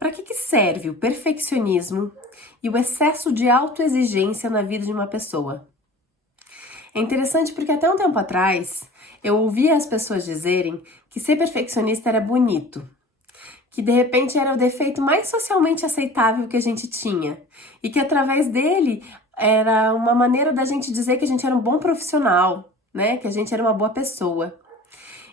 Para que serve o perfeccionismo e o excesso de autoexigência na vida de uma pessoa? É interessante porque até um tempo atrás eu ouvia as pessoas dizerem que ser perfeccionista era bonito, que de repente era o defeito mais socialmente aceitável que a gente tinha e que através dele era uma maneira da gente dizer que a gente era um bom profissional, né? Que a gente era uma boa pessoa.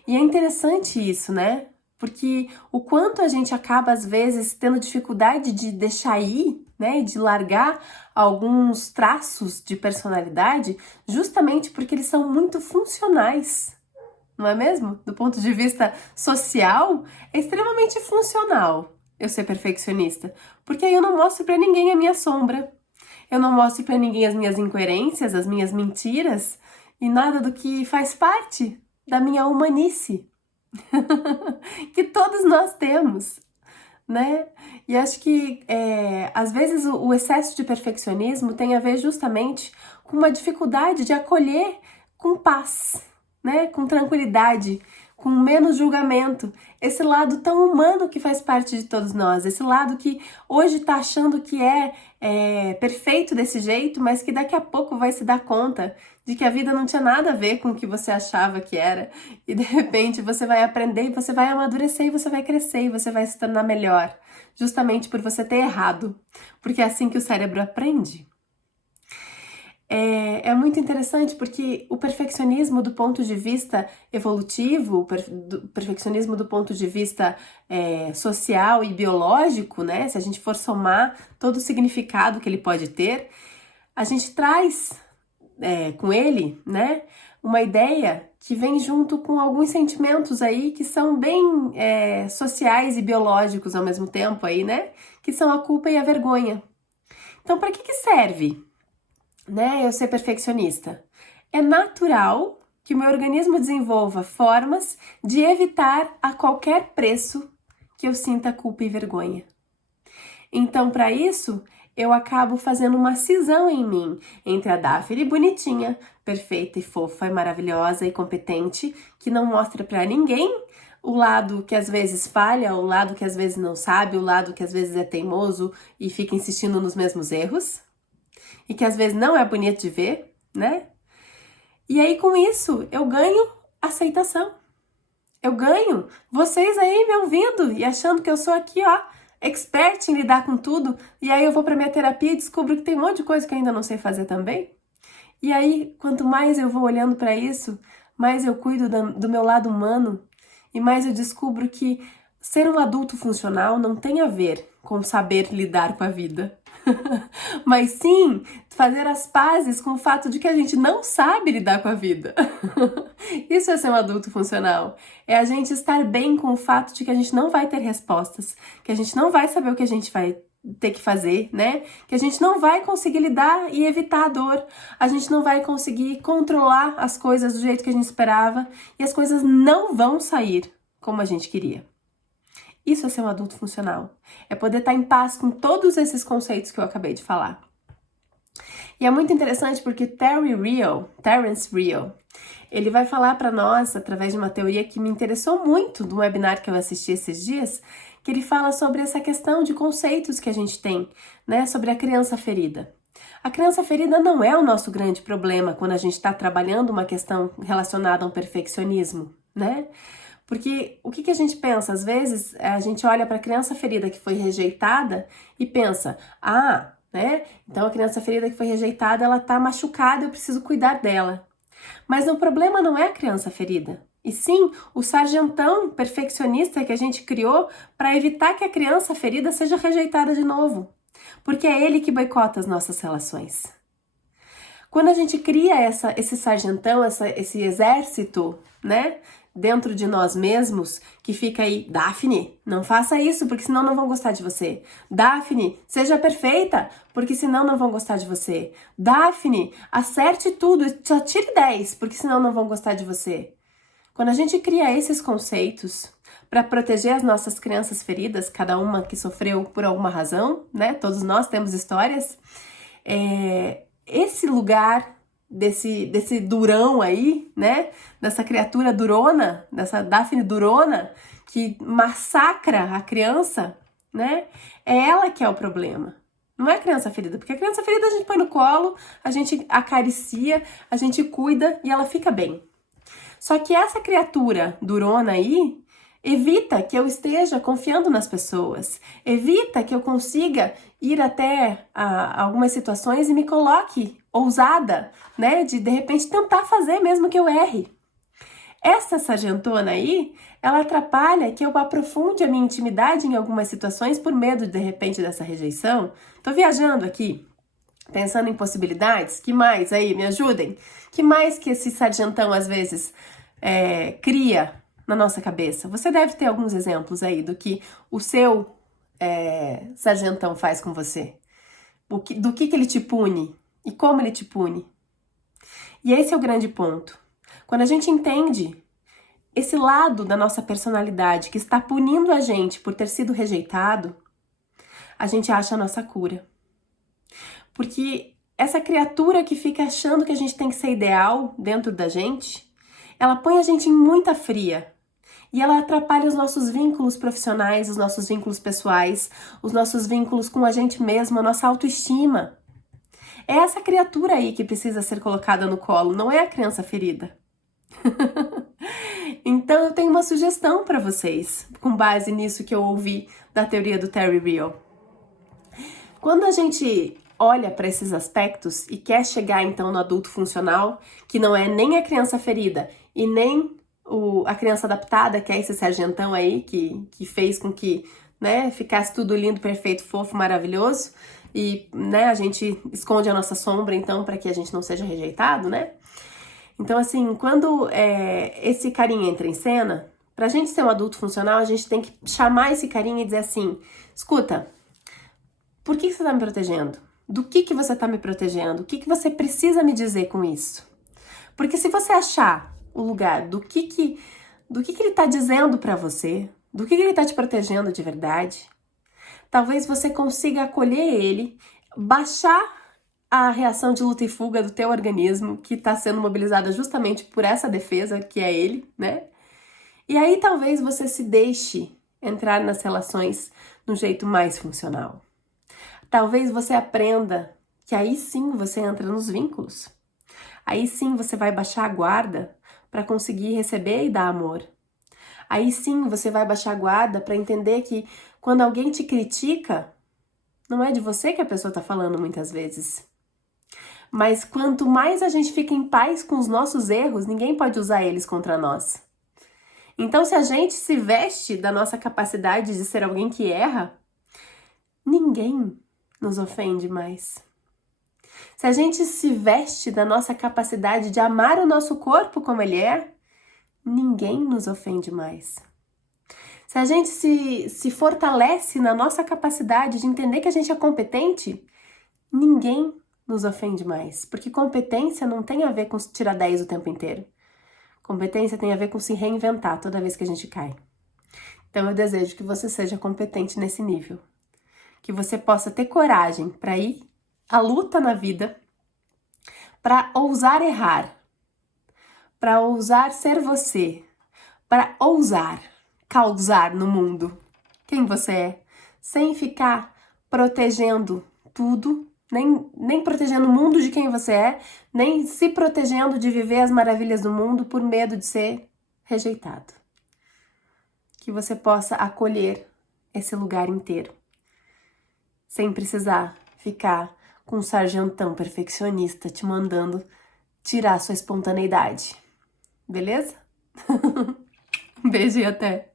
E é interessante isso, né? Porque o quanto a gente acaba, às vezes, tendo dificuldade de deixar ir, né? De largar alguns traços de personalidade, justamente porque eles são muito funcionais, não é mesmo? Do ponto de vista social, é extremamente funcional eu ser perfeccionista, porque aí eu não mostro pra ninguém a minha sombra, eu não mostro pra ninguém as minhas incoerências, as minhas mentiras e nada do que faz parte da minha humanice, que todos nós temos, né? E acho que às vezes o excesso de perfeccionismo tem a ver justamente com uma dificuldade de acolher com paz, né? Com tranquilidade, com menos julgamento, esse lado tão humano que faz parte de todos nós, esse lado que hoje tá achando que é perfeito desse jeito, mas que daqui a pouco vai se dar conta de que a vida não tinha nada a ver com o que você achava que era, e de repente você vai aprender, e você vai amadurecer, e você vai crescer, e você vai se tornar melhor, justamente por você ter errado, porque é assim que o cérebro aprende. É muito interessante porque o perfeccionismo do ponto de vista evolutivo, o perfeccionismo do ponto de vista social e biológico, né? Se a gente for somar todo o significado que ele pode ter, a gente traz com ele, né? Uma ideia que vem junto com alguns sentimentos aí que são bem sociais e biológicos ao mesmo tempo aí, né? Que são a culpa e a vergonha. Então, para que serve? Né, eu ser perfeccionista. É natural que o meu organismo desenvolva formas de evitar a qualquer preço que eu sinta culpa e vergonha. Então, para isso, eu acabo fazendo uma cisão em mim entre a Daphne bonitinha, perfeita e fofa e maravilhosa e competente, que não mostra para ninguém o lado que às vezes falha, o lado que às vezes não sabe, o lado que às vezes é teimoso e fica insistindo nos mesmos erros, e que às vezes não é bonito de ver, né? E aí com isso eu ganho aceitação. Eu ganho vocês aí me ouvindo e achando que eu sou aqui, ó, expert em lidar com tudo. E aí eu vou pra minha terapia e descubro que tem um monte de coisa que eu ainda não sei fazer também. E aí, quanto mais eu vou olhando para isso, mais eu cuido do meu lado humano e mais eu descubro que ser um adulto funcional não tem a ver com saber lidar com a vida. Mas sim fazer as pazes com o fato de que a gente não sabe lidar com a vida. Isso é ser um adulto funcional. É a gente estar bem com o fato de que a gente não vai ter respostas, que a gente não vai saber o que a gente vai ter que fazer, né? Que a gente não vai conseguir lidar e evitar a dor. A gente não vai conseguir controlar as coisas do jeito que a gente esperava e as coisas não vão sair como a gente queria. Isso é ser um adulto funcional. É poder estar em paz com todos esses conceitos que eu acabei de falar. E é muito interessante porque Terence Real, ele vai falar para nós, através de uma teoria que me interessou muito do webinar que eu assisti esses dias, que ele fala sobre essa questão de conceitos que a gente tem, né, sobre a criança ferida. A criança ferida não é o nosso grande problema quando a gente está trabalhando uma questão relacionada a um perfeccionismo, né? Porque o que a gente pensa? Às vezes a gente olha para a criança ferida que foi rejeitada e pensa, né? Então a criança ferida que foi rejeitada, ela tá machucada, eu preciso cuidar dela. Mas o problema não é a criança ferida, e sim o sargentão perfeccionista que a gente criou para evitar que a criança ferida seja rejeitada de novo. Porque é ele que boicota as nossas relações. Quando a gente cria esse sargentão, esse exército, né, dentro de nós mesmos, que fica aí, Daphne, não faça isso, porque senão não vão gostar de você. Daphne, seja perfeita, porque senão não vão gostar de você. Daphne, acerte tudo, só tire 10, porque senão não vão gostar de você. Quando a gente cria esses conceitos para proteger as nossas crianças feridas, cada uma que sofreu por alguma razão, né, todos nós temos histórias, esse lugar desse durão aí, né? Dessa criatura durona, dessa Daphne durona, que massacra a criança, né? É ela que é o problema. Não é a criança ferida, porque a criança ferida a gente põe no colo, a gente acaricia, a gente cuida e ela fica bem. Só que essa criatura durona aí evita que eu esteja confiando nas pessoas, evita que eu consiga ir até algumas situações e me coloque ousada, né? De repente tentar fazer mesmo que eu erre. Essa sargentona aí, ela atrapalha que eu aprofunde a minha intimidade em algumas situações por medo, de repente, dessa rejeição. Tô viajando aqui, pensando em possibilidades. Que mais aí? Me ajudem. Que mais que esse sargentão, às vezes, cria na nossa cabeça? Você deve ter alguns exemplos aí do que o seu sargentão faz com você. Do que ele te pune e como ele te pune. E esse é o grande ponto. Quando a gente entende esse lado da nossa personalidade que está punindo a gente por ter sido rejeitado, a gente acha a nossa cura. Porque essa criatura que fica achando que a gente tem que ser ideal dentro da gente, ela põe a gente em muita fria. E ela atrapalha os nossos vínculos profissionais, os nossos vínculos pessoais, os nossos vínculos com a gente mesmo, a nossa autoestima. É essa criatura aí que precisa ser colocada no colo, não é a criança ferida. Então eu tenho uma sugestão para vocês, com base nisso que eu ouvi da teoria do Terry Real. Quando a gente olha para esses aspectos e quer chegar então no adulto funcional, que não é nem a criança ferida e nem a criança adaptada, que é esse sargentão aí que fez com que, né, ficasse tudo lindo, perfeito, fofo, maravilhoso, e, né, a gente esconde a nossa sombra então para que a gente não seja rejeitado, né? Então, assim, quando esse carinha entra em cena, pra gente ser um adulto funcional, a gente tem que chamar esse carinha e dizer assim: escuta, por que você tá me protegendo? Do que você tá me protegendo? O que você precisa me dizer com isso? Porque se você achar o lugar do que ele tá dizendo pra você, do que ele tá te protegendo de verdade, talvez você consiga acolher ele, baixar a reação de luta e fuga do teu organismo, que está sendo mobilizada justamente por essa defesa, que é ele, né? E aí talvez você se deixe entrar nas relações de um jeito mais funcional. Talvez você aprenda que aí sim você entra nos vínculos. Aí sim você vai baixar a guarda para conseguir receber e dar amor. Aí sim você vai baixar a guarda para entender que quando alguém te critica, não é de você que a pessoa está falando muitas vezes. Mas quanto mais a gente fica em paz com os nossos erros, ninguém pode usar eles contra nós. Então, se a gente se veste da nossa capacidade de ser alguém que erra, ninguém nos ofende mais. Se a gente se veste da nossa capacidade de amar o nosso corpo como ele é, ninguém nos ofende mais. Se a gente se fortalece na nossa capacidade de entender que a gente é competente, ninguém nos ofende mais, porque competência não tem a ver com tirar 10 o tempo inteiro. Competência tem a ver com se reinventar toda vez que a gente cai. Então eu desejo que você seja competente nesse nível, que você possa ter coragem para ir à luta na vida, para ousar errar, para ousar ser você, para ousar causar no mundo quem você é, sem ficar protegendo tudo, nem protegendo o mundo de quem você é, nem se protegendo de viver as maravilhas do mundo por medo de ser rejeitado. Que você possa acolher esse lugar inteiro, sem precisar ficar com um sargentão perfeccionista te mandando tirar sua espontaneidade. Beleza? Um beijo e até!